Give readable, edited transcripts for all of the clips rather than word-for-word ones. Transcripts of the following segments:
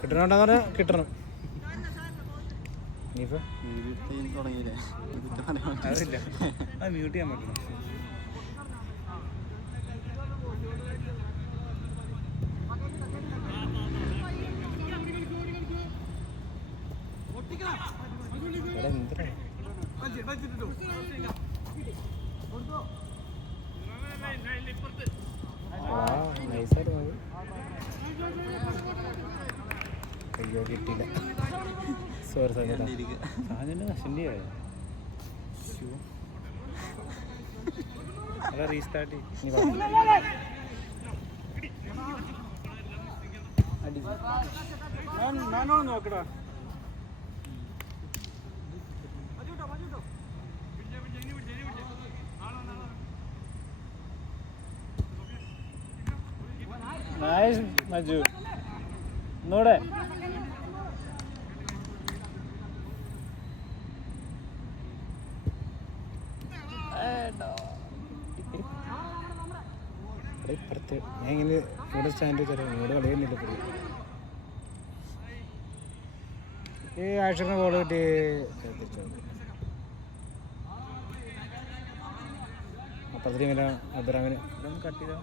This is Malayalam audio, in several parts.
കിട്ടണോണ്ടെന്ന് പറഞ്ഞാൽ കിട്ടണം. തുടങ്ങിയില്ലേ അതില്ല, അത് മ്യൂട്ട് ചെയ്യാൻ പറ്റണം. അയ്യോ കിട്ടിയില്ല, സോറി സാധനം കഷൻ്റെ അല്ല റീസ്റ്റാർട്ട് ഞാനോ നോക്കടാ. മജു ഒന്നൂടെ ഇപ്പുറത്ത് ഞാൻ ഇങ്ങനെ ഇവിടെ സ്റ്റാൻഡ് വെച്ചാൽ ഇവിടെ കളിയുന്നില്ല. ഇപ്പോൾ ഈ ആഴ്ച ബോൾ കിട്ടി അപ്പുറത്തേക്ക് ഇങ്ങനെ അബ്രാമിന് കട്ട് ചെയ്തോ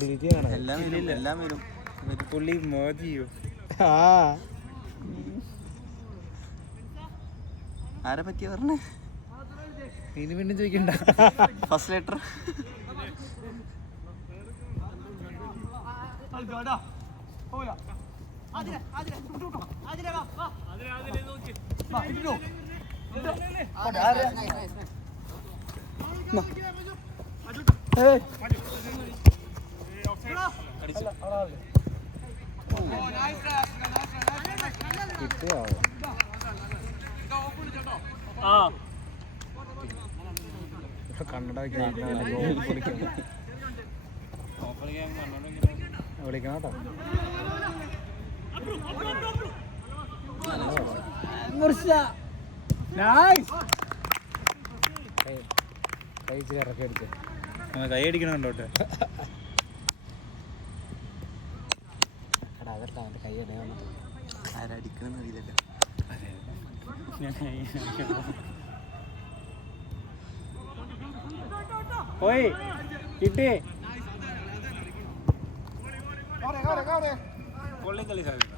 ഡിലീറ്റ് ചെയ്യണം. എല്ലാം വരും പുള്ളി മോദിയോ. ആരെ പറ്റിയ പറഞ്ഞേ? ഇനി വീണ്ടും ചോദിക്കണ്ട. ഫസ്റ്റ് ലെറ്റർ കന്നഡ വിളിക്കണം കേട്ടോ. കൈ ഇച്ചിരി ഇറക്കി അടിച്ചു. കൈ അടിക്കണോട്ടെ. അതല്ല അവൻ്റെ കൈ അടയാ ആരടിക്കണമെന്ന് അറിയില്ലല്ലോ. പോയി കിട്ടി. കളി സാധ്യത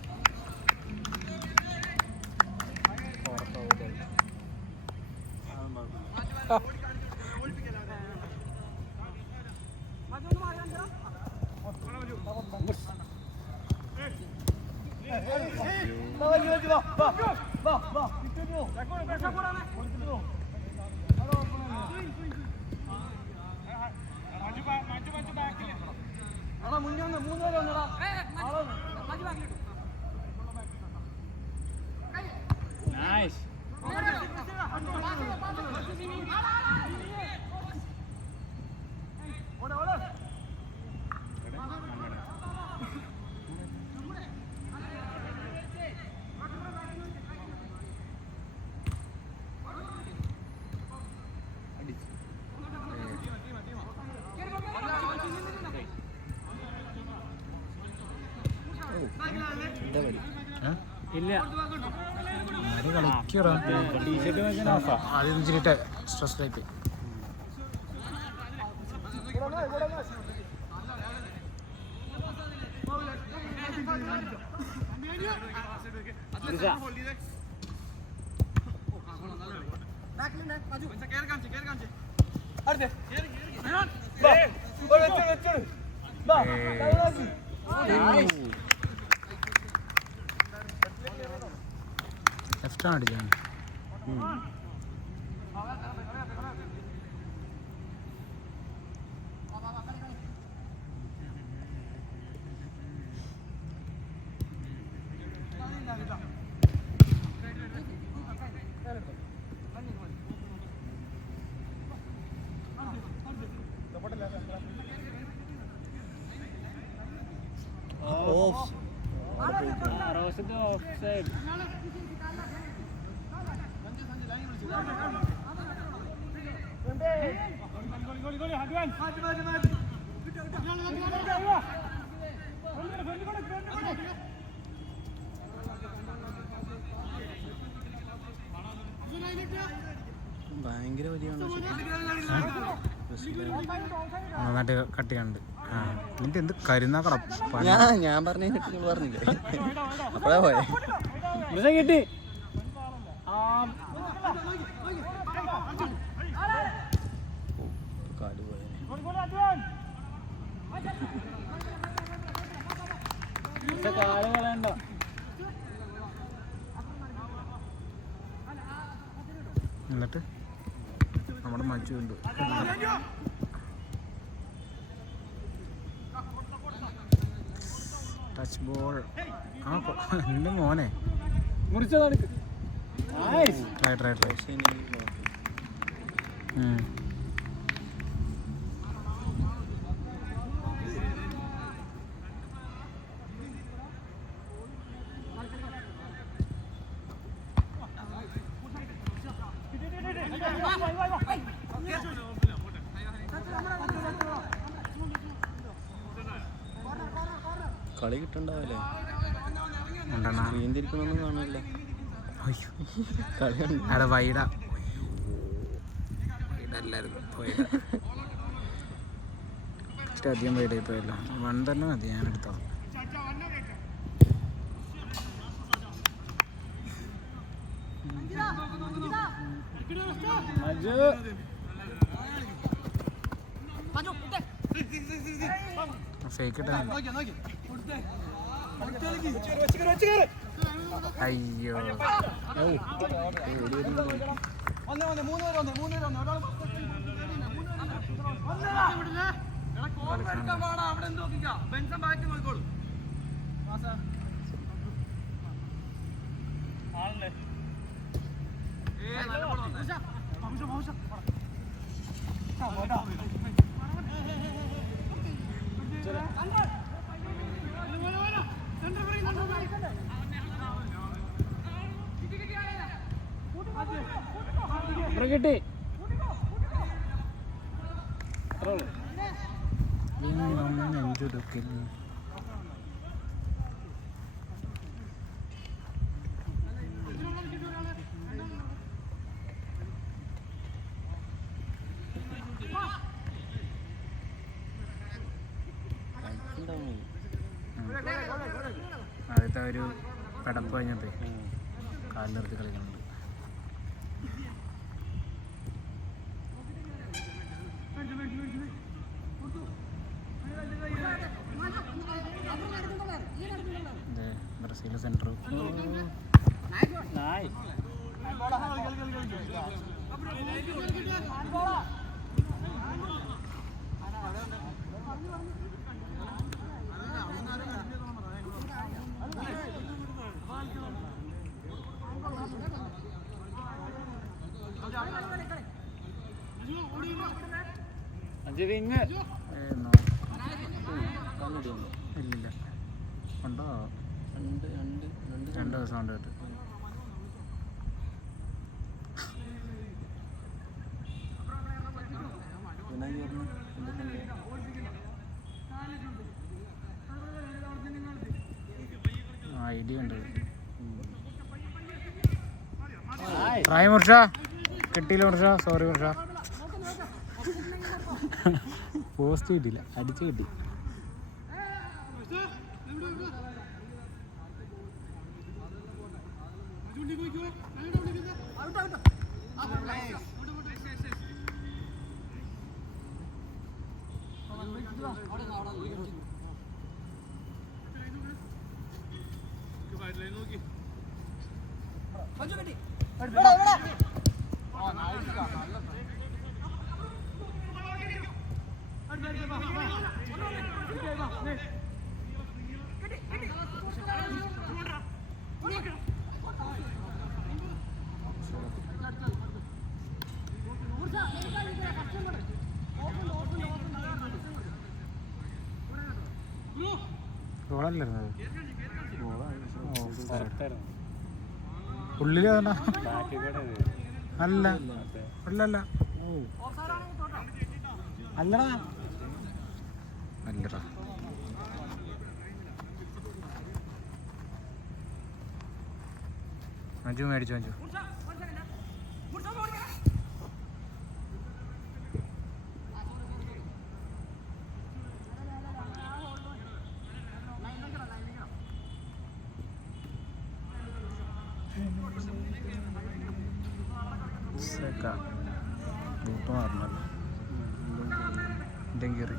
നൈസ്. ഇല്ല ടീഷർട്ട് ആദ്യം ഇച്ചിരിട്ട് സ്ട്രെസ് ടൈപ്പ്. ലെഫ്റ്റാണ് അടിച്ചത്. Off side. ഭയങ്കര വലിയാണ് നന്നായിട്ട് കട്ട് ചെയ്യാനുണ്ട്. ആ എന്നിട്ട് എന്ത് കരുന്നാക്കട ഞാൻ പറഞ്ഞു പറഞ്ഞില്ലേ അപ്പഴാ പോയെ കിട്ടി. കാല് പോയെ എന്നിട്ട് നമ്മുടെ മജുണ്ട്. Touch ball. ആ എൻ്റെ മോനെ റൈറ്റ് റൈറ്റ് റൈറ്റ്. കളി കിട്ടണ്ടാവല്ലേ ഉണ്ടെണ്ണ നീന്തിരിക്കണമൊന്നും കാണില്ല. അയ്യോ കളി അവിടെ വൈഡാ വൈഡല്ലായിരുന്നു പോയില്ല. ഇച്ചിരി അധികം വൈഡായി പോയല്ലോ. വൺ തന്നെ മതി, ഞാൻ എടുത്തോളാം. ഫേക്ക് ഇട്ടാ അയ്യോ കിട്ടി. നെഞ്ചുടുക്കിൽ ആദ്യത്തെ ഒരു പടപ്പ് കഴിഞ്ഞിട്ട് കാലിൽ നിർത്തി കളിക്കുന്നുണ്ട്. ബ്രസീൽ സെൻറ്റർ ഇല്ലില്ല ഉണ്ടോ? രണ്ട് ദിവസം കൊണ്ട് കേട്ട് ഐഡിയ ഉണ്ട്. ട്രൈ മുർഷ കിട്ടിയില്ല. മുർഷ സോറി മുർഷ. പോസ്റ്റ് കിട്ടിയില്ല, അടിച്ചു കിട്ടി. ഗോളല്ലായിരുന്നത്, ഉള്ളിൽ അല്ല അല്ലല്ല. അല്ലടാ അല്ലടാ മഞ്ജു മേടിച്ചു മഞ്ജു ബൂട്ട് മാറണല്ലോ ഡെങ്കിറി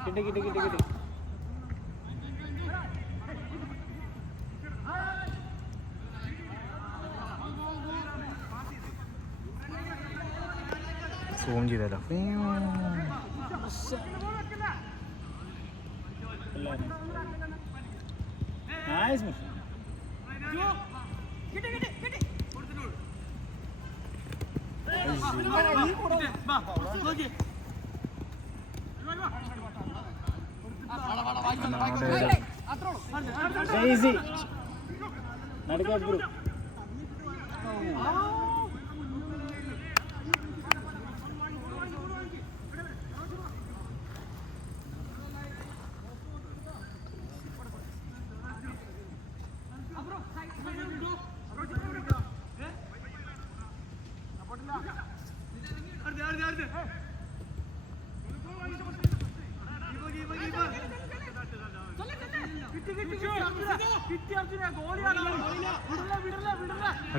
കിട്ടി കിട്ടി കിട്ടി കിട്ടി സൂം ചെയ്തല്ലോ നൈസ് ഈസി നടക്കുക ബ്രോ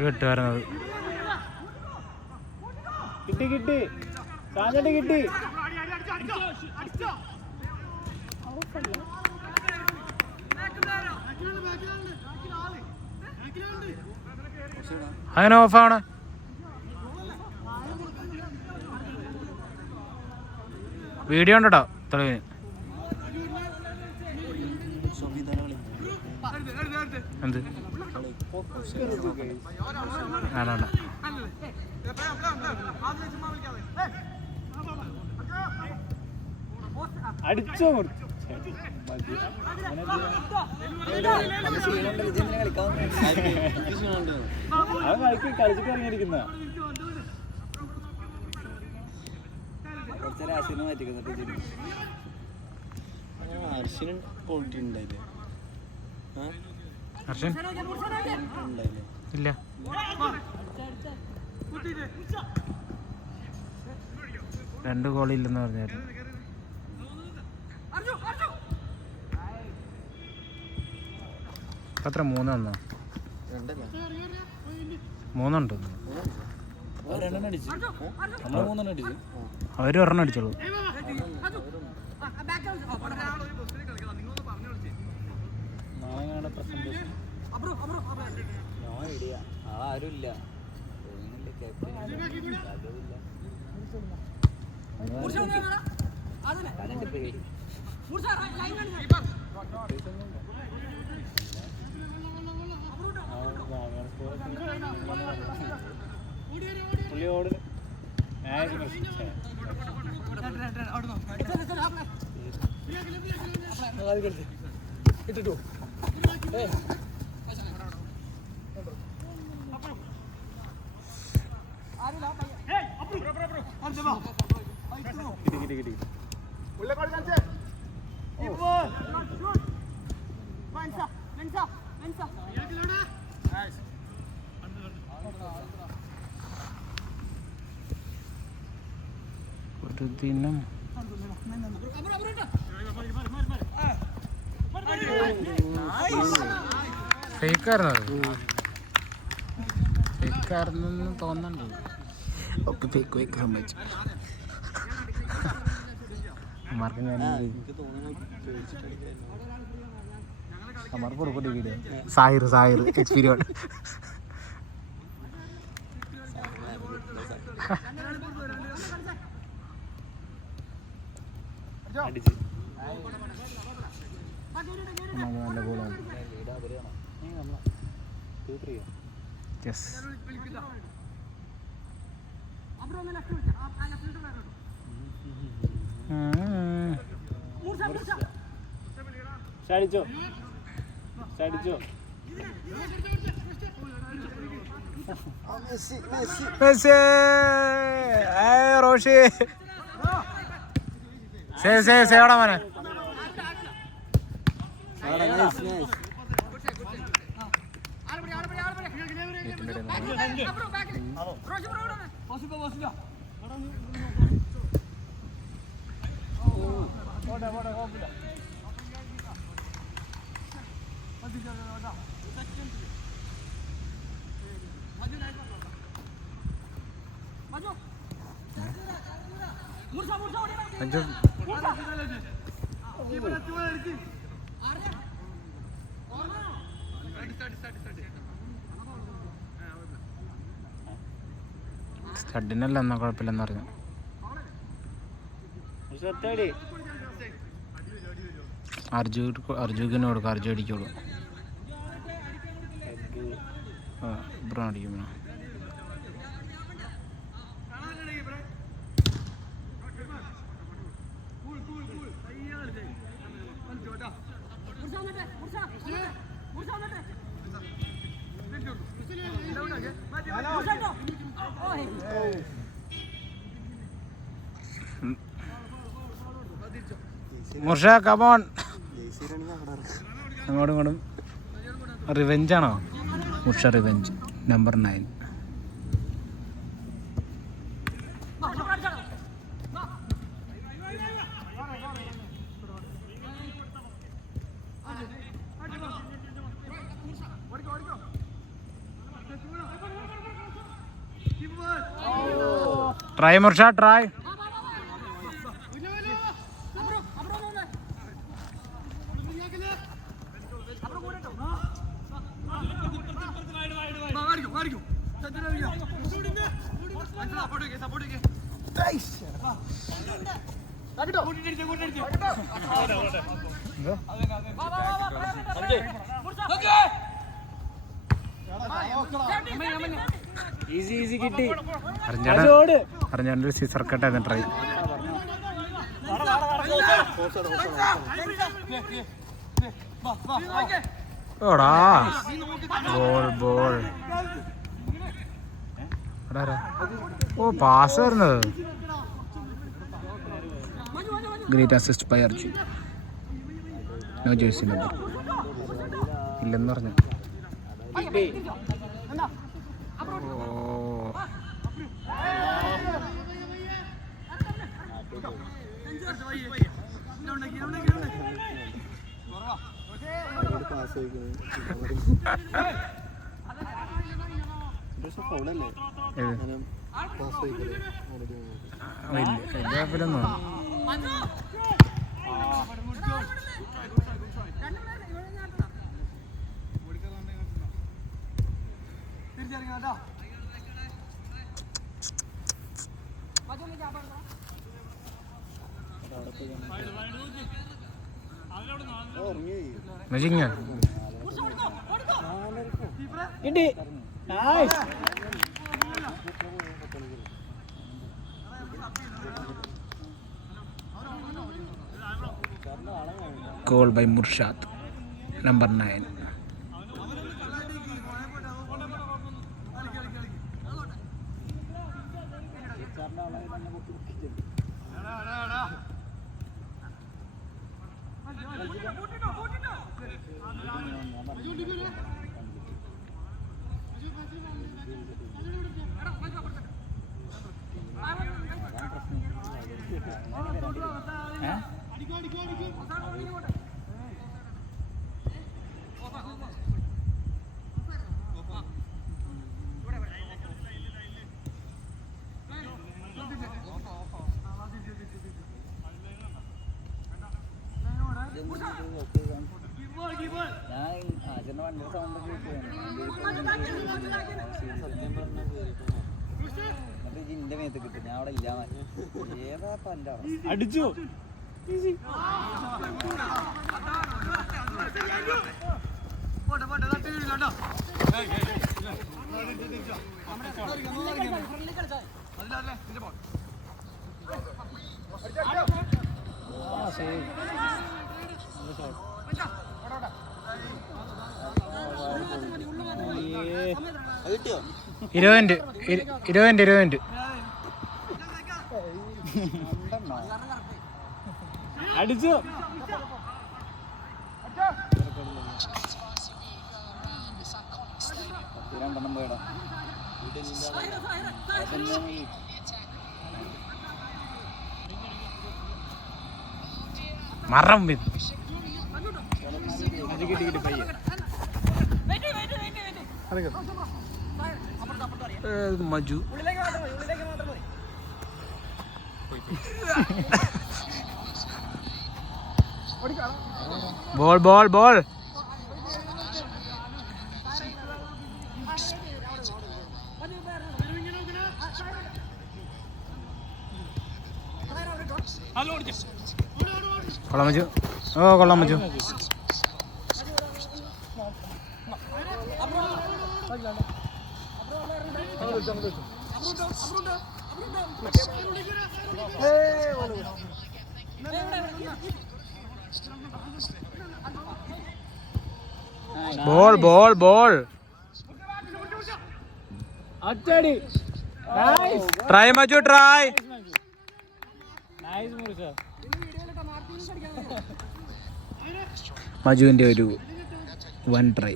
കിട്ടുമായിരുന്നത് കിട്ടി കിട്ടി സാധനം കിട്ടി അങ്ങനെ ഓഫാണ് വീഡിയോ ഉണ്ടോ തെളിവിന് എന്ത് ആണോ അടിച്ചോ അത് കളിച്ചിട്ട് ഇറങ്ങിയിരിക്കുന്ന അർശിന് ക്വാളിറ്റി ഉണ്ടായില്ലേ ഹർഷൻ ഉണ്ടായില്ലേ ഇല്ല രണ്ട് ഗോളില്ലെന്ന് പറഞ്ഞായിരുന്നു അത്ര മൂന്നെന്നോ രണ്ടല്ല മൂന്നുണ്ട് രണ്ടെണ്ണം അടിച്ചു നമ്മൾ മൂന്നെണ്ണം അടിച്ചു അവർ ഒരെണ്ണം അടിച്ചോളൂ ആരുമില്ല പുള്ളിയോട് ഇട്ടിട്ടു കിട്ടി കിട്ടി കിട്ടി ഒരു ദിനം ഫേക്കായിരുന്നെന്ന് തോന്നണ്ടോ ഒക്കെ ഫേക്ക് ഫേക്ക് സംഭവിച്ചു അമ്മാർക്ക് ഞാൻ അമ്മാർക്ക് കൊടുക്കട്ടെ വീഡിയോ സാഹിർ സാഹിർ എക്സ്പീരിയൻസ് അടിച്ച് നല്ല ഗോളാണ് യെസ് ചാടിച്ചോ ചാടിച്ചോ മെസ്സി റോഷി സേവടാ മോനെ സ്റ്റഡിനല്ല എന്നാ കുഴപ്പമില്ലെന്ന് പറഞ്ഞു. അർജുന് കൊടുക്കും, അർജു അടിക്കുള്ളൂ. ഇബ്രാൻ അടിക്കും. മുർഷ കമോൺ. അങ്ങോട്ടും ഇങ്ങോട്ടും റിവെഞ്ചാണോ? Mursha revenge number 9. Try Mursha try. Easy കിട്ടി. അറിഞ്ഞാണ്ട് സീസർ കട്ടായിരുന്നു ട്രൈ. ഓടാ ബോൾ. ഓ പാസ് വരുന്നത്. Great assist by Arjun. No jersey number ഇല്ലെന്ന് പറഞ്ഞു. Goal by Murshad, number 9. അടിച്ചു. കിട്ടിയോ? 20 20 അടിച്ചു. രണ്ടെണ്ണം പോയടാ. മറം മജു ബോൾ ബോൾ ബോൾ. കൊള്ളാം മജു. ഓ കൊള്ളാം Maju. Ball ball ball. Try Maju try. മജുവിന്റെ ഒരു വൺ ട്രൈ.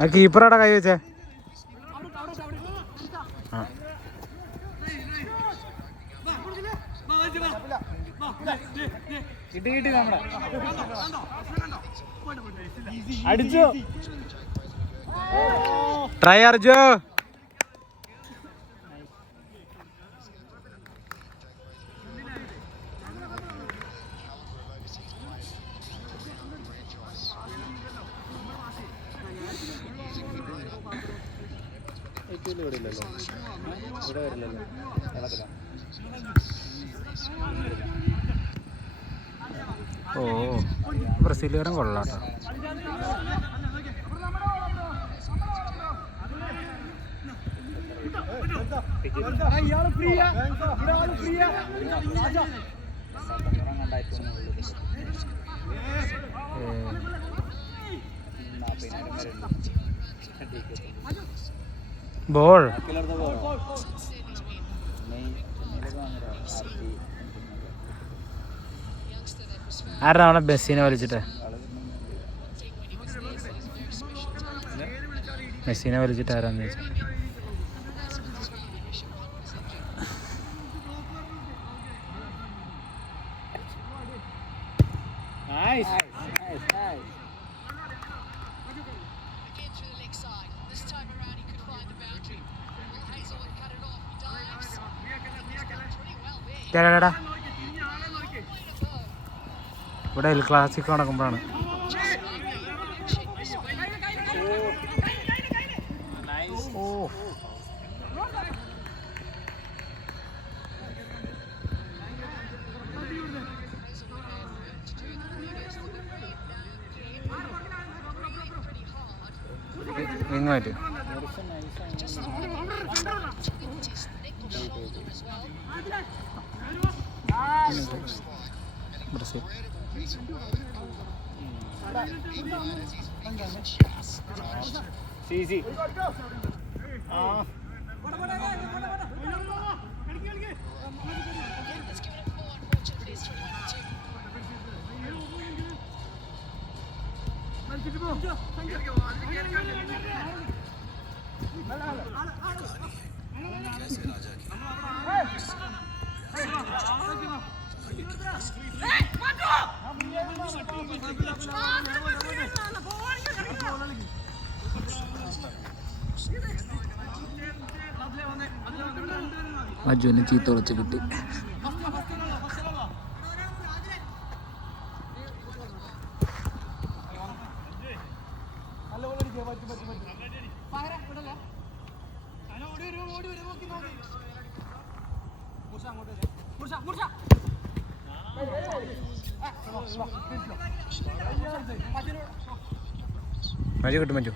ആ കീപ്പറോടെ കൈ വെച്ചേ. അടിച്ചു. ട്രൈ അർജു. ഓ ബ്രസീലുകാരൻ കൊള്ളാട്ടോ. ബോൾ ആരാ അവിടെ ബസ്സിനെ വലിച്ചിട്ട്? മെസ്സിനെ വലിച്ചിട്ട് ആരാന്ന് ചോദിച്ചാൽ ഇവിടെ എൽ ക്ലാസിക് നടക്കുമ്പോഴാണ്. ഇങ്ങോട്ട് ബ്രസീൽ മജുവിന് ചീത്ത വിളിച്ച് കിട്ടി. മജു കിട്ടും മജു.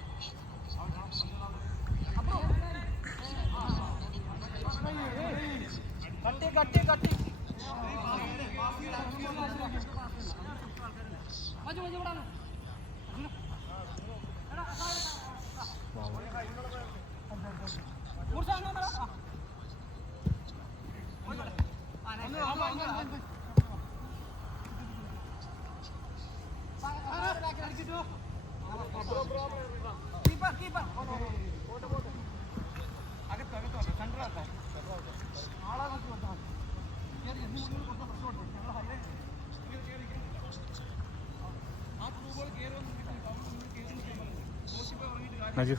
മജു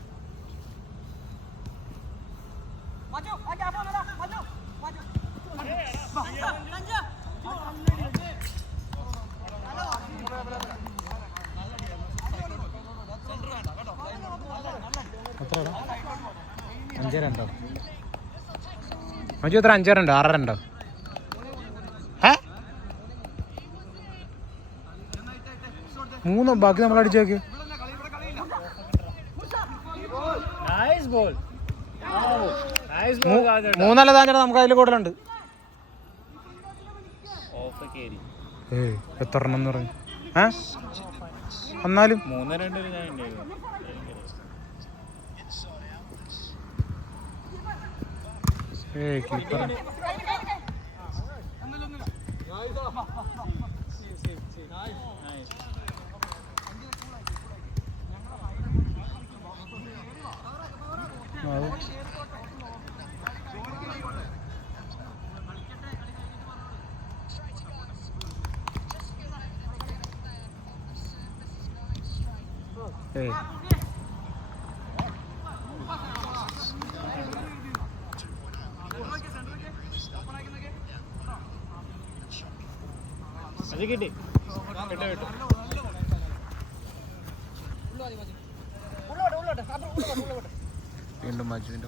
എത്ര 5-2 മജു എത്ര 5-2 6-2 3 ബാക്കി നമ്മൾ അടിച്ചു നോക്കി. മൂന്നല്ല താഞ്ചട നമുക്ക് അതിൽ കൂടുതലുണ്ട്. എത്ര എണ്ണം എന്ന് പറഞ്ഞു എന്നാലും 3-2 കീപ്പർ അത് കിട്ടി. വീണ്ടും മജുവിന്റെ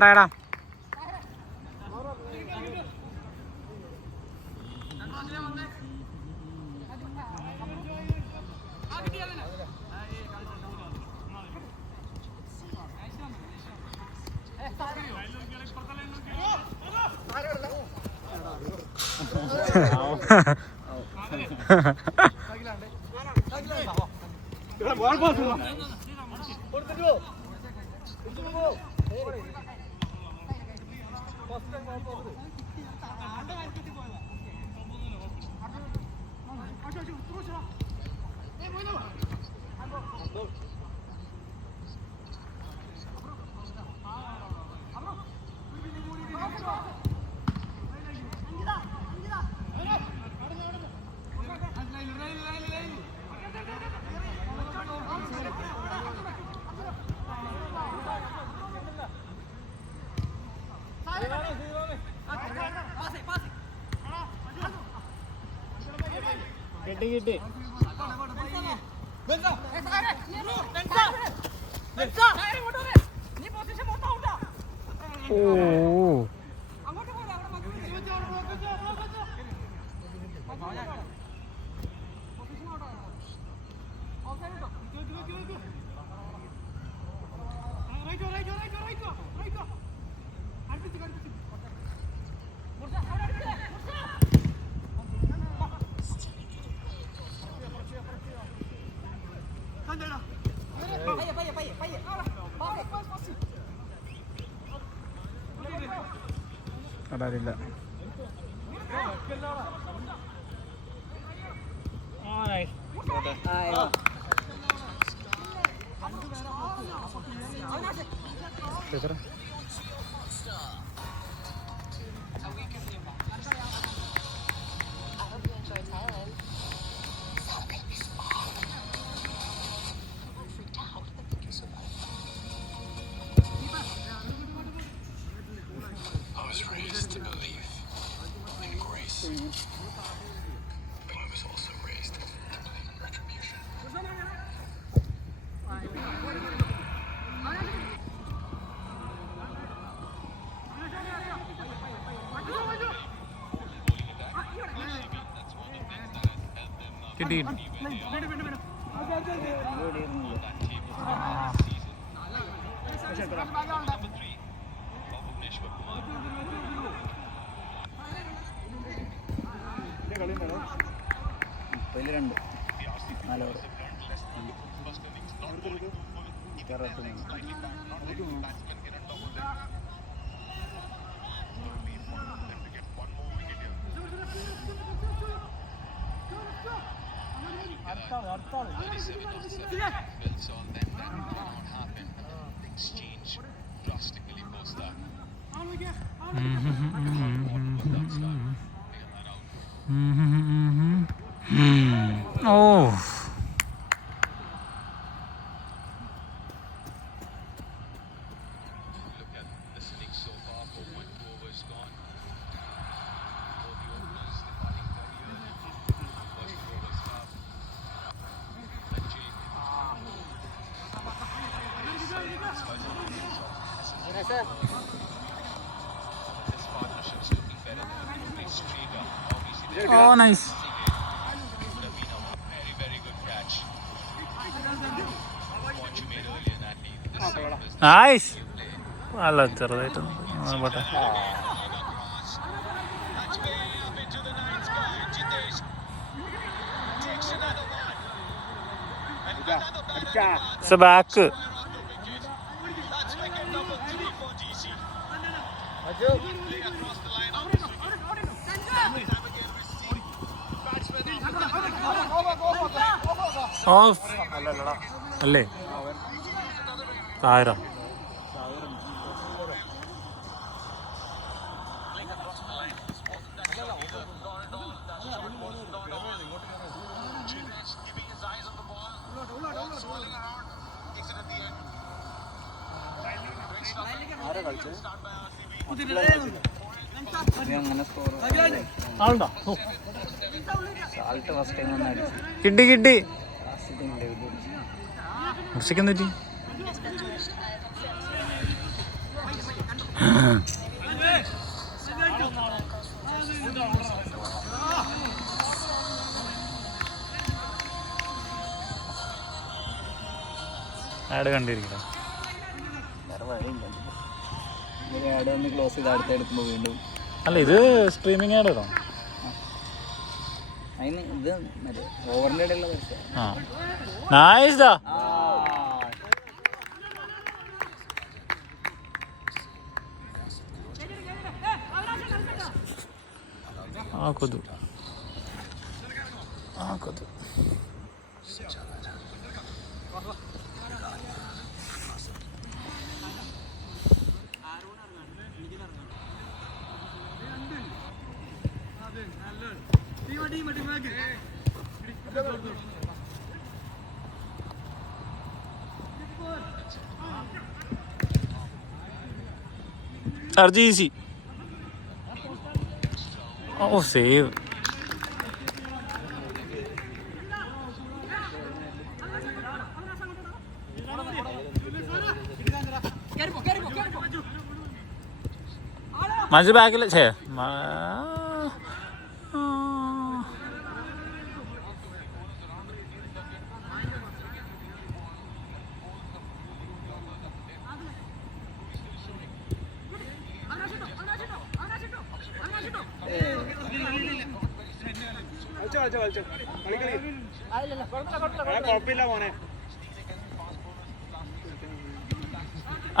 ട്രയടാ കിട്ടി. ഓ അതാരില്ല. എത്ര കിട്ടി. രണ്ട് 4 ഓവർ. ഓ Oh, nice. Nice. അല്ല ചെറുതായിട്ടൊന്നും പോട്ടെ. ബാക്ക് ഓഫ് അല്ലേ? 1000. കിട്ടി കിട്ടി. മുർഷിക്കെന്ത് പറ്റി? ആഡ് കണ്ടിരിക്കണം. ക്ലോസ് ചെയ്ത് അടുത്ത് എടുക്കുമ്പോൾ വീണ്ടും അല്ല ഇത് സ്ട്രീമിംഗ് ആഡ് ഇടാം. അതിന് ഇത് ഓവറിൻ്റെ ഇടയിലുള്ള ആ നൈസ് ദാ. ആക്കതു ആക്കതു RGC. Oh, save. മഞ്ജു ബാക്കിൽ ഛേ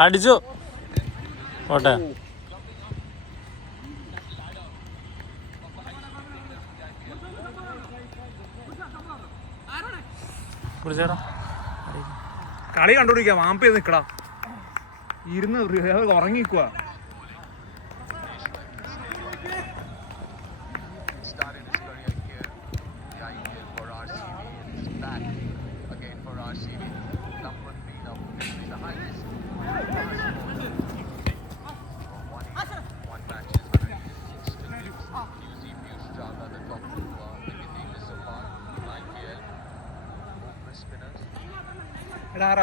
അടിച്ചു പോട്ടെ. കളി കണ്ടോണ്ടിരിക്കുക. വാമ്പ ചെയ്ത് നിക്കടാ. ഇരുന്ന് ഉറങ്ങിക്കുക.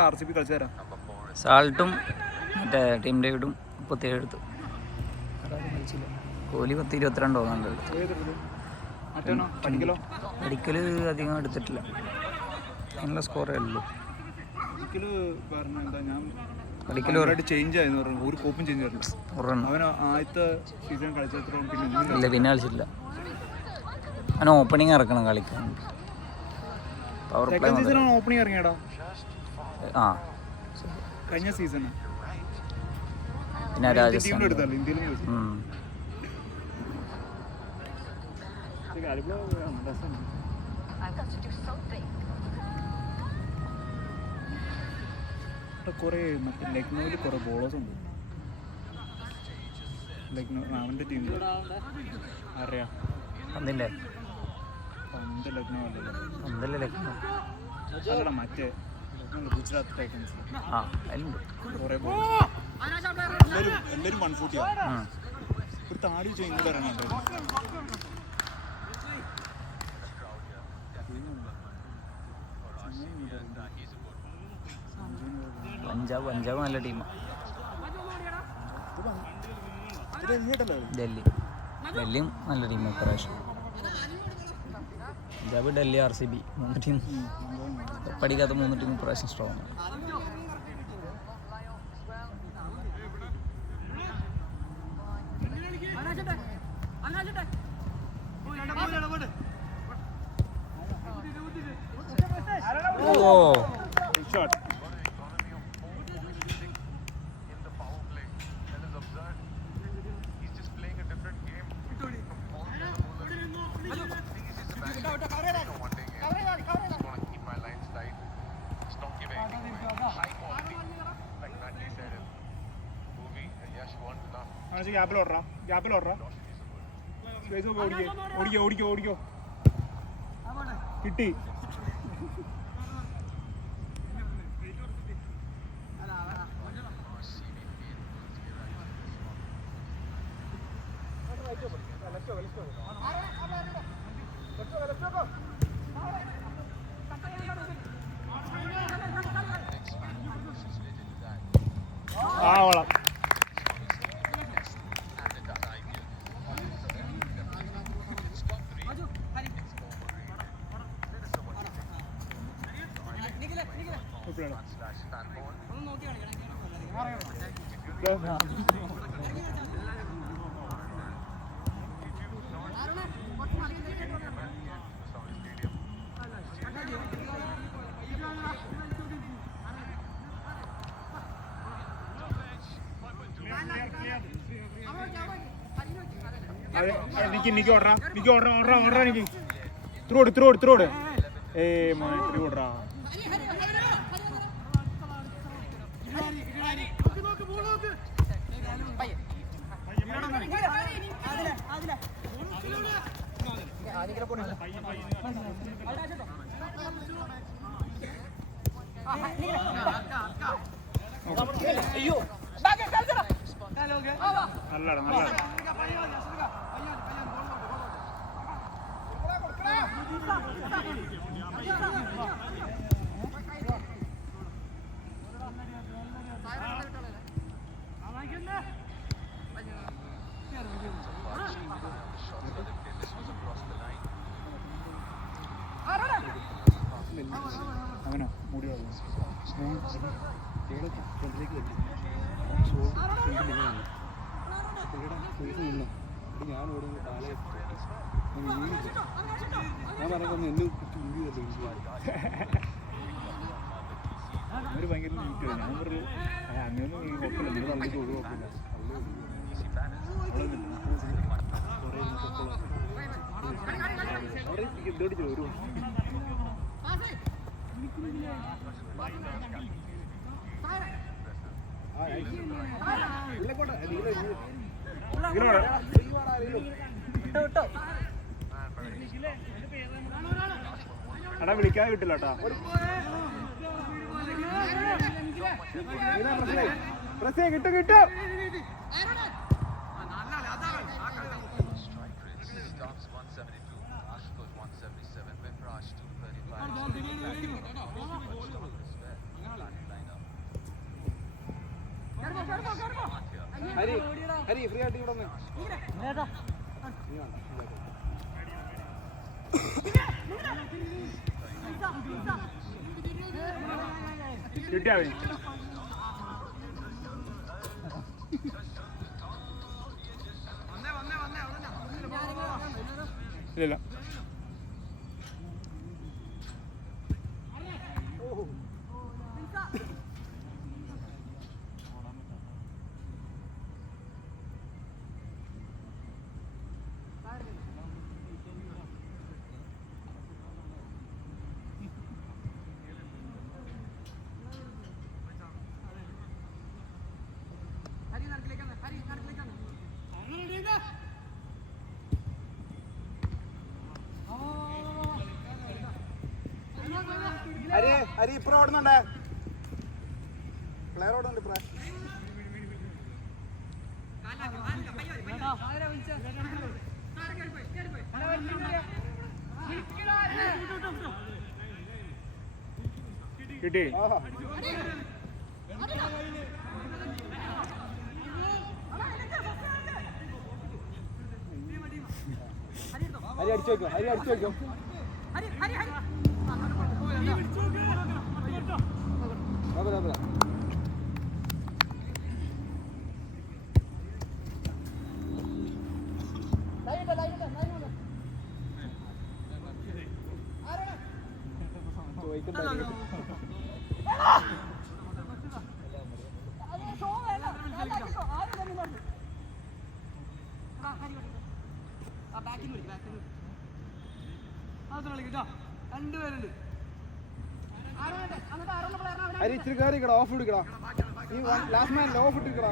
RCB കളിച്ചാരാ? സാൾട്ടും മറ്റേ ടീം ഡേവിഡും 37 എടുത്തു. കോഹ്ലി 10-22 തോന്നുന്നുണ്ട്. മറ്റേനോ പഠിക്കലോ? പഠിക്കൽ അധികം എടുത്തിട്ടില്ല, നല്ല സ്കോറേ ഉള്ളൂ. പഠിക്കല് പറഞ്ഞ എന്താ, ഞാൻ പഠിക്കൽ ചേഞ്ച് ആയെന്ന് പറഞ്ഞു. ഒരു കോപ്പും ചേഞ്ച് ആയിരുന്നു. അവൻ ആദ്യത്തെ സീസൺ കളിച്ചത്ര ഇല്ല, പിന്നെ കളിച്ചിട്ടില്ല. അവൻ ഓപ്പണിങ് ഇറക്കണം കളിക്കാൻ. പവർ പ്ലേ ഓപ്പണിങ് ഇറങ്ങിയടാ ആ കഴിഞ്ഞ സീസൺ. പിന്നെ രാജസ്ഥാൻ കുറെ മറ്റേ ലക്നൌവിൽ കുറെ ബോളേഴ്സ് ഉണ്ട്. ലക്നൗ അവൻ്റെ ടീം അറിയാം. പന്തില്ലേ? പന്ത് ലക്നൗ അല്ലല്ലോ. പന്തല്ലേ ലക്നൗ? അല്ല മറ്റേ ഗുജറാത്ത് ടൈറ്റൻസ്. ആ അതിലുണ്ട് കുറെ എല്ലാവരും 140 ഒരു താടി ഇങ്ങോട്ട് ഇറങ്ങാണ്ട്. പഞ്ചാബ് നല്ല ടീമാണ്. ഡൽഹിയും നല്ല ടീമാണ് പ്രാവശ്യം. പഞ്ചാബ്, ഡൽഹി, RCB 3 ടീം, പഠിക്കാത്ത 3 ടീം പ്രാവശ്യം സ്ട്രോങ്. ഓ ഷോട്ട്. ഗ്യാപ്പിലോട്ടാ ഓടിക്കോ കിട്ടി. കൊള്ളാം. നിക്ക് ഓർഡറാ നിക്ക് ത്രോട് ഓർഡറാ. നല്ലടാ അവനോ മുടി ഒരു ഭയങ്കര നീറ്റ്. ഞാൻ പറഞ്ഞു അങ്ങനെയൊന്നും ഈ കുഴപ്പമില്ല, നിങ്ങൾ തള്ളിക്ക് ഒരു കുഴപ്പമില്ല. ഒരു എടാ വിളിക്കാതെ കിട്ടില്ല കേട്ടാ. കിട്ടും ഹരി ഫ്രീ ആയിട്ട് ഇവിടെ കിട്ടിയാവേ ഇല്ല ഹരി ഇപ്പുറം ഓടുന്നുണ്ടേ പ്ലെയർ ഓടുന്നുണ്ട് ഇപ്പറ കിട്ടി ഹരി അടിച്ചു വെക്കോ ഹരി അടിച്ചു വെക്കോ ഹരി ഇച്ചിരി കയറിക്കടാ ഓഫ് ഇടിക്കടാ ഈ ലാസ്റ്റ് മാൻ ഓഫ് ഇട്ടിരിക്കടാ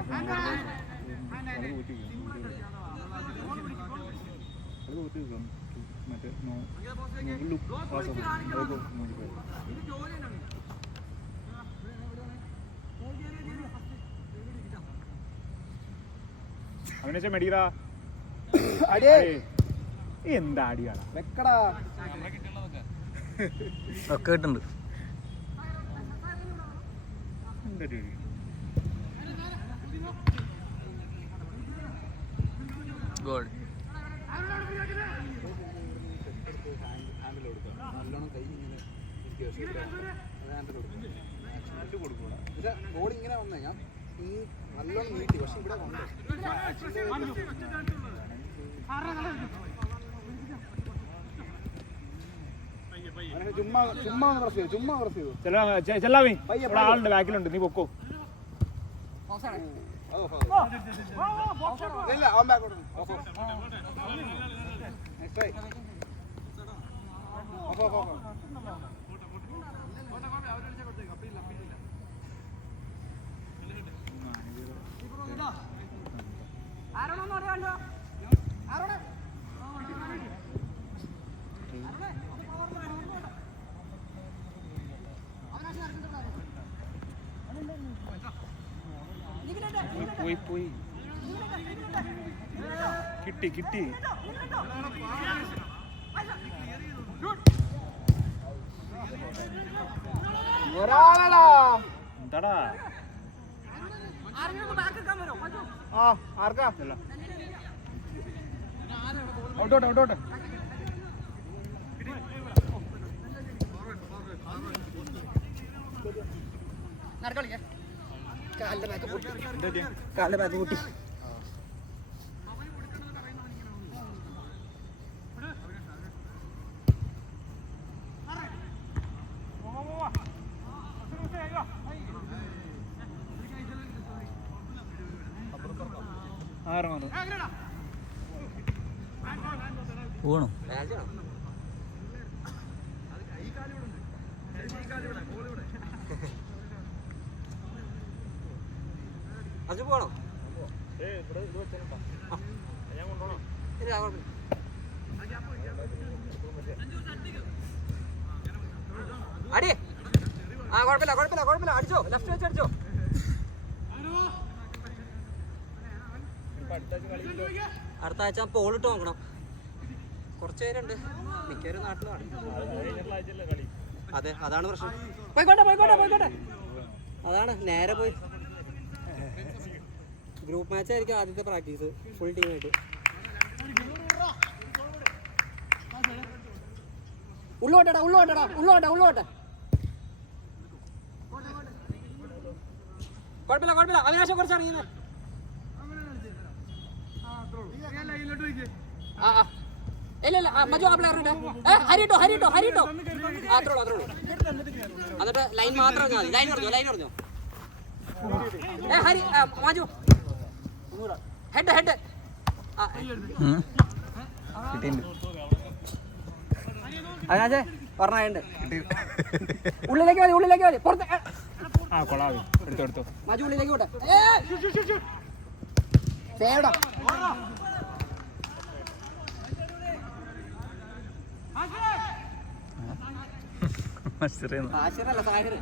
മറ്റേ അവനെ മെടിക്കടാ അടിയേ എന്താ അടിയാടാ വെക്കടാ ഒക്കെ കിട്ടുന്നുണ്ട്. ഗോൾ ബോൾ ഇങ്ങനെ വന്നേ ഞാൻ ഈ നല്ലോണം നീട്ടി പക്ഷെ ഇവിടെ വന്നു ചുമ്മാ ചുമ്മാ പ്രസ് ചെയ്തു ചുമ്മാ പ്രസ് ചെയ്തു ചെല്ലാമേ ഇവിടെ ആളുണ്ട് ബാക്കിലുണ്ട് നീ പൊക്കോ ഇല്ല അവൻ ബാക്കോട്ട് നെക്സ്റ്റ് പോയി പോയി കിട്ടി കിട്ടി എന്താടാ ആ ആർക്കാ ഔട്ടോട്ടെ ഔട്ടോട്ടെ കാലിന്റെ ബാക്ക് പൊട്ടി പോകണം. അത് പോകണം അടി ആ കുഴപ്പമില്ല കുഴപ്പമില്ല കുഴപ്പമില്ല അടിച്ചോ ലെഫ്റ്റ് വെച്ച് അടിച്ചോ അടുത്ത ആഴ്ച പോളിട്ട് നോക്കണം കുറച്ച് പേരുണ്ട് മിക്കവരും നാട്ടിലാണ് അതെ അതാണ് പ്രശ്നം പോയിക്കോട്ടെ പോയിക്കോട്ടെ പോയിക്കോട്ടെ അതാണ് നേരെ പോയി ഗ്രൂപ്പ് മാച്ച് ആയിരിക്കും ആദ്യത്തെ പ്രാക്ടീസ് ഫുൾ ടീമായിട്ട് ഉള്ളോട്ടെടാ ഉള്ളോട്ടെ. കുഴപ്പമില്ല അവിനാശം കുറച്ച് ഇറങ്ങിയത്. ഇല്ല മജു ആ പ്ലെയർ ഹരിട്ടോ അത്രോളൂ. എന്നിട്ട് ലൈൻ മാത്രം ലൈൻ പറഞ്ഞോ. ഹരി മജു ഹെഡ് അതിനാച്ചേ പറഞ്ഞുണ്ട്. ഉള്ളിലേക്ക് മതി പുറത്ത്. ആ കൊളാവി എടുത്തോ മജു ഉള്ളിലേക്ക് പോട്ടെ. സേവടാ ആശിറല്ല സാഹിർ.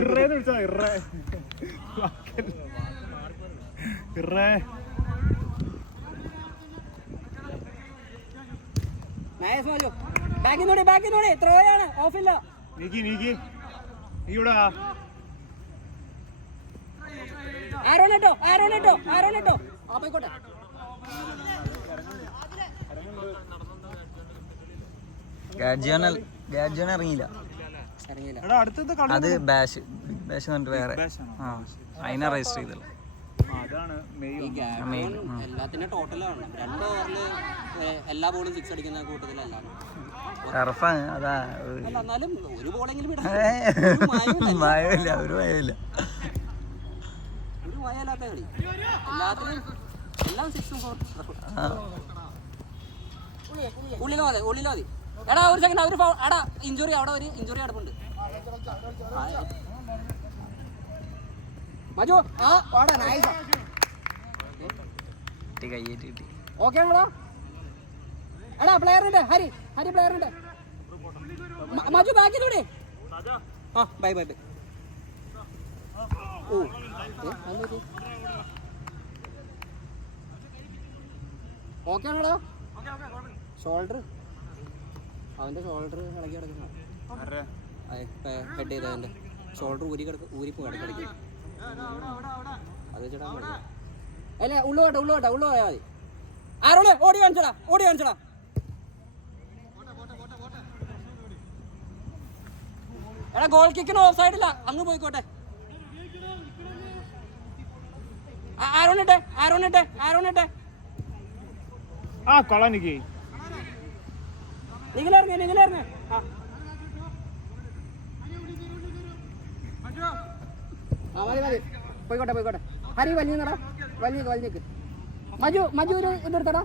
ഇറേന്ന് വിളിച്ചാ ഇറേ നൈസ് മജു. ബാക്കി നോടി ത്രോയാണ് ഓഫില്ല. നീക്കി ഇവിടെ ആരോണിട്ടോ ആ പോയിക്കോട്ടെ. ഗാഡ്ജിയോൻ ഇറങ്ങിയില്ല. എടാ അടുത്തത് അത് ബാഷ് എന്നിട്ട് വേറെ അതിനെ രജിസ്റ്റർ ചെയ്തല്ലോ. അതാണ് എല്ലാത്തിന്റെ ടോട്ടലാണ് 2 ഓവറിൽ എല്ലാ ബോളും 6 അടിക്കുന്ന കൂട്ടത്തിലല്ല. ടർഫാണ് അതാ. എന്നാലും ഒരു ബോളെങ്കിലും മഴയില്ല, ഒരു മഴയില്ലാത്ത കളി. എല്ലാത്തിനും എല്ലാം 6ഉം 4. ഉള്ളിലോ മതി. എടാ ഒരു സെക്കൻഡ് അവര് എടാ ഇഞ്ചുറി അവിടെ ഒരു ഇഞ്ചുറി കിടപ്പുണ്ട്. മജു ആ പാടാ നൈസ്. ഓക്കെ ആണോ? എടാ പ്ലെയറുണ്ട് ഹരി പ്ലെയറുണ്ട്. മജു ബാക്കി തൂടെ. ആ ബൈ ഓ ഓക്കെ ആണോ? ഷോൾഡർ അവന്റെ ഷോൾഡർ ഇളകി കിടക്കുന്ന ഹെഡ് ചെയ്തവന്റെ ഷോൾഡർ ഊരിപ്പോ ഇടയ്ക്കിടയ്ക്ക്. അത് വെച്ചിട്ടാ അല്ലേ ഉള്ളോട്ടെ പോയാൽ മതി. ആരോളെ ഓടി കാണിച്ചടാ. എടാ ഗോൾ കിക്കിന് ഓഫ് സൈഡില്ല, അങ്ങ് പോയിക്കോട്ടെ. ആരോണിട്ടെ ആ കൊള നിക്കി നിങ്ങളിറങ്ങ. മതി പോയിക്കോട്ടെ. ഹരി വലിഞ്ഞേക്ക്. മജു ഒരു ഇതെടുത്തടാ.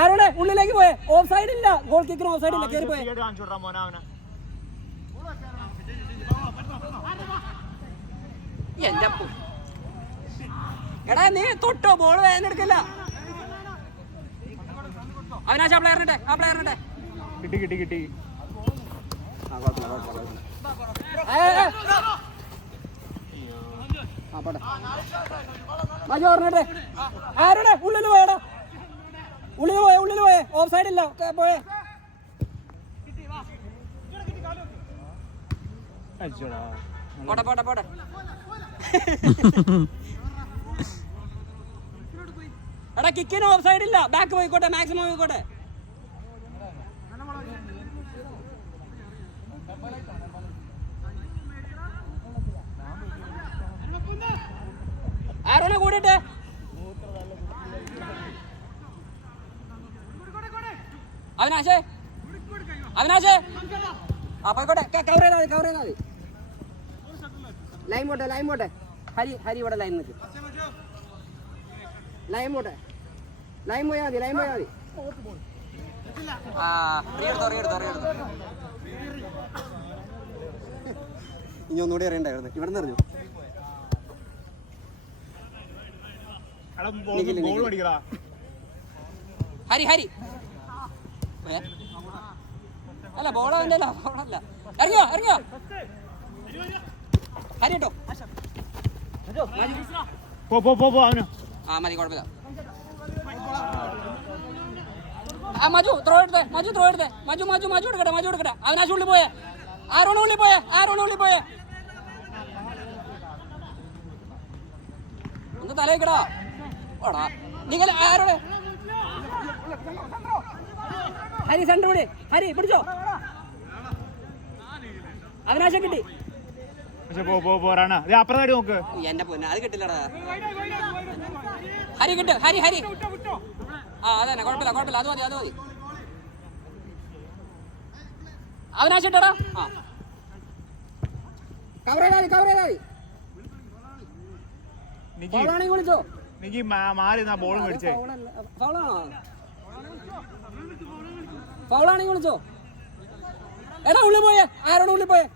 ആരോടെ ഉള്ളിലേക്ക് പോയെ. ഓഫ് സൈഡ് ഇല്ല, ഗോൾ കിക്കിന് ഓഫ് സൈഡ് ഇല്ല. കയറി പോയെ. എടാ നീ തൊട്ടോ, ബോൾ വേദന എടുക്കില്ല. അവിനാശ് ആ പ്ലെയറിന്റെ കിട്ടി മജു പറഞ്ഞിട്ടെ. ആരുടെ ഉള്ളിൽ പോയടാ, ഉള്ളിൽ പോയെ. ഓഫ് സൈഡ് ഇല്ല, പോയെ. പോട്ടെ. എടാ കിക്കിന് ഓഫ് സൈഡ് ഇല്ല, ബാക്ക് പോയിക്കോട്ടെ, മാക്സിമം പോയിക്കോട്ടെ. ആരോടെ കൂടിട്ടെ. അവിനാശേ ആ പോയിക്കോട്ടെ. കവർ ചെയ്താൽ മതി. ലൈൻ പോട്ടെ. ഹരി ഇവിടെ ലൈൻ നിൽക്കും. ലൈൻ പോയാൽ മതി. ഇനി ഒന്നുകൂടി അറിയണ്ടായിരുന്നു. ഇവിടെ നിന്ന് അറിഞ്ഞു. ഹരി അല്ല ബോളല്ല. ഇറങ്ങിയോ ഹരി കേട്ടോ. ആ മതി, കുഴപ്പമില്ല. മജു ത്രോ എടുത്തേ. മജു എടുക്കട്ടെ. അവിനാശ് ഉള്ളിൽ പോയെ. ആരോണ് ഉള്ളിൽ പോയെ. ഒന്ന് തലയിക്കടാ. നിങ്ങൾ ആരോടെ ഹരി സെന്റർ വിട്. ഹരി പിടിച്ചോ. അവിനാശം കിട്ടി. പക്ഷെ പോരാണ് അപ്പുറത്തായിട്ട് നോക്ക്. എന്റെ പൊന്നെ അത് കിട്ടില്ലടാ. ഹരി കിട്ട്. ഹരി ആ അതന്നെ കുഴപ്പമില്ല അത് മതി. അവിനാശം ഇട്ടടാ. ആ കവർ ചെയ്താൽ ഫൗളാണെങ്കിൽ വിളിച്ചോ. എനിക്ക് മാറി ബോൾ മേടിച്ചേ. ഫൗളാണെങ്കിൽ വിളിച്ചോ. എടാ ഉള്ളിൽ പോയേ. ആരോട് ഉള്ളിൽ പോയേ?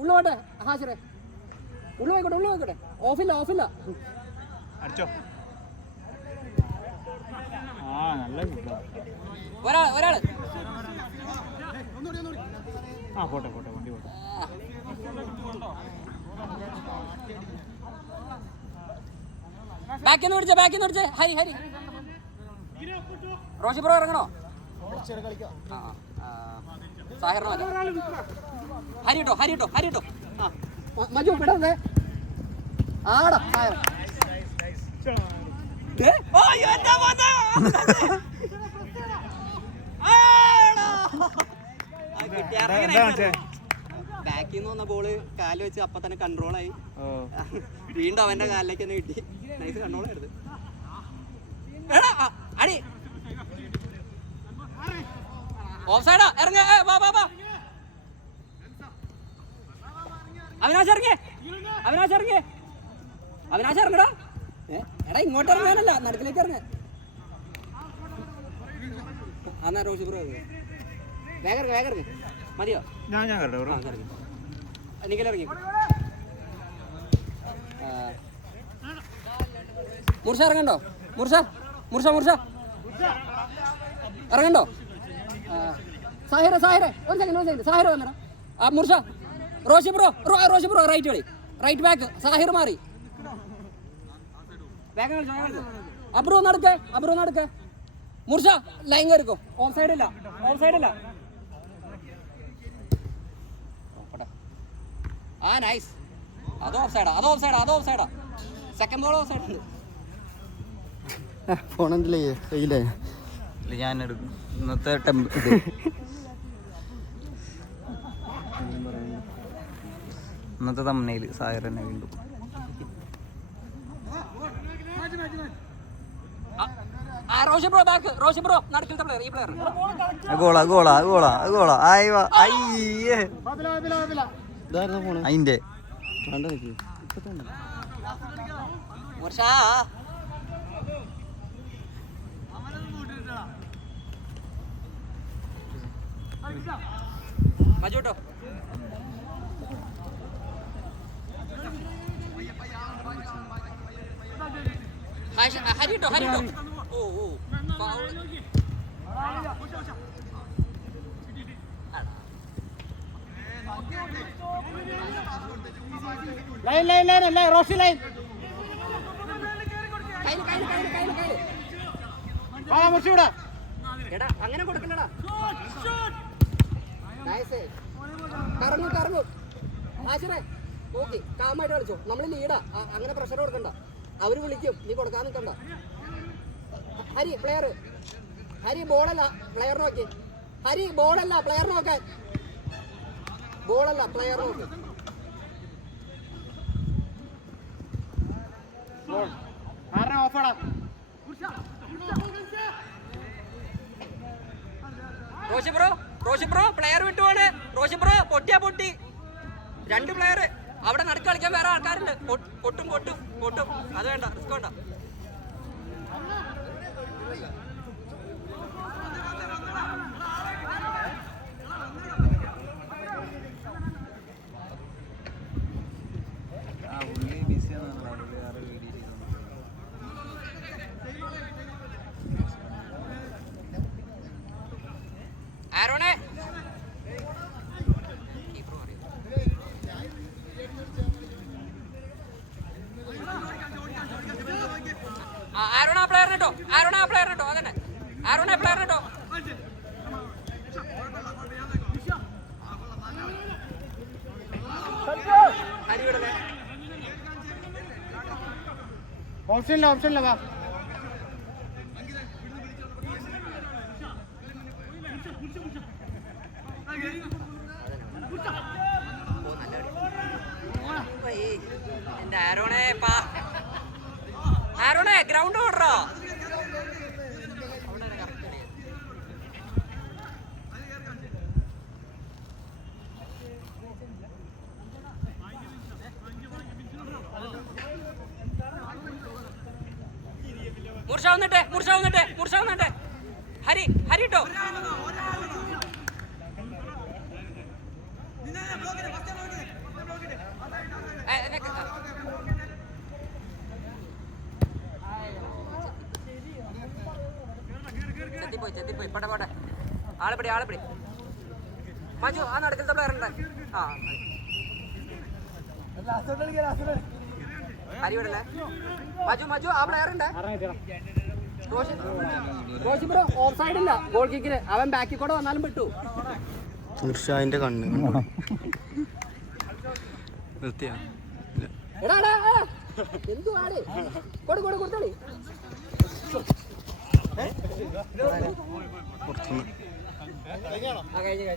ഉള്ളു പോട്ടെ. ഹാസിറെ ഉള്ളു പോയിക്കോട്ടെ. ഓഫില്ല. അടിച്ചോ. നല്ല ഒരാള് പോട്ടെ വണ്ടി പോട്ടെ. ബാക്കിന്ന് പിടിച്ചേ. ഹരി റോഷി ബ്രോ ഇറങ്ങണോ? സാഹിറിനോ ഹരി ഇട്ടോ. മജു വിടരുതേ. ആടാ ബാക്കിൽ നിന്ന് വന്ന ബോള് കാല് വെച്ച് അപ്പൊ തന്നെ കൺട്രോളായി. വീണ്ടും അവന്റെ കാലിലേക്ക് തന്നെ കിട്ടി. നൈസ് കൺട്രോളായിരുന്നു. അടി ഓഫ് സൈഡാ. ഇറങ്ങ. അവിനാശ് ഇറങ്ങടാ. എടാ ഇങ്ങോട്ട് ഇറങ്ങാനല്ല, നടുക്കിലേക്ക് ഇറങ്ങ. എന്നാ റോഷി ബ്രോ വേഗം മതിയോ? ഞാൻ എനിക്കിറങ്ങി. മുർഷ ഇറങ്ങണ്ടോ? മുർഷ ഇറങ്ങണ്ടോ? സാഹിറ ഒരു സെക്കൻഡ് സാഹിറ വന്നടാ. മുർഷ റോഷി ബ്രോ റൈറ്റ് കളി. റൈറ്റ് ബാക്ക് സാഹിർ മാറി. അബ്രോ നടക്കേ. മുർഷ ലൈൻ കയറിക്കോ. ഓഫ് സൈഡില്ല. നൈസ്. അത് ഓഫ് സൈഡാ. Second ball off side. ഫോണെന്തില്ലേ കയ്യിലേ ഞാൻ എടുക്കും. ഇന്നത്തെ ഇന്നത്തെ തമ്മനയില് സായർ തന്നെ വീണ്ടും. റോഷി ബ്രോ നടക്കിലത്തെ പ്ലെയർ. ഈ പ്ലെയർ ഗോളാ അയ്യേ അതിന്റെ മജോട്ടോ. ഹരിട്ടോ. ഓ ലൈൻ റോഷി ലൈൻ. എടാ അങ്ങനെ കൊടുക്കലടാ. കറങ്ങു ആശിറേ. ഓക്കെ കാമായിട്ട് കളിച്ചോ. നമ്മൾ ലീഡാ. അങ്ങനെ പ്രഷർ കൊടുക്കണ്ട. അവര് വിളിക്കും, നീ കൊടുക്കാൻ നിൽക്കണ്ട. ഹരി ബോളല്ല പ്ലെയർ നോക്കി. ബോളല്ല പ്ലെയർ നോക്ക്. റോഷി ബ്രോ പ്ലെയർ വിട്ടുപോണ്. റോഷി ബ്രോ പൊട്ടിയാ പൊട്ടി. 2 പ്ലെയർ അവിടെ നടക്ക് കളിക്കാൻ വേറെ ആൾക്കാരുണ്ട്. പൊട്ടും. അത് വേണ്ട, റിസ്ക് വേണ്ട. ആരോണേ ആരോണ പ്ലെയർ കേട്ടോ അതന്നെ. ആരോണ പ്ലെയർ കേട്ടോ. ഹരിവിടല്ലേ ഓപ്ഷനില്ല വാ. എന്റെ ആരോണേ ഗ്രൗണ്ട് ഓടറോ മൂർഷ വന്നിട്ടെ ഹരി ട്ടോ ചെത്തിപ്പോയി പോട്ടെ ആളെപ്പിടി മജു ആ നടക്കലത്തെ പ്ലെയർ ഉണ്ട് ഹരി വിടല്ലേ മജു ആ പ്ലെയർ ഉണ്ട് ഓഫ് സൈഡ് ഇല്ല ഗോൾ കിക്കിന് അവൻ ബാക്കിൽ കൂടെ വന്നാലും വിട്ടു തീർച്ചയായും കണ്ണ് നിർത്തിയാ എന്തുവാടേ കൊടുത്തോളി പുറത്തുനിന്ന് കഴിഞ്ഞു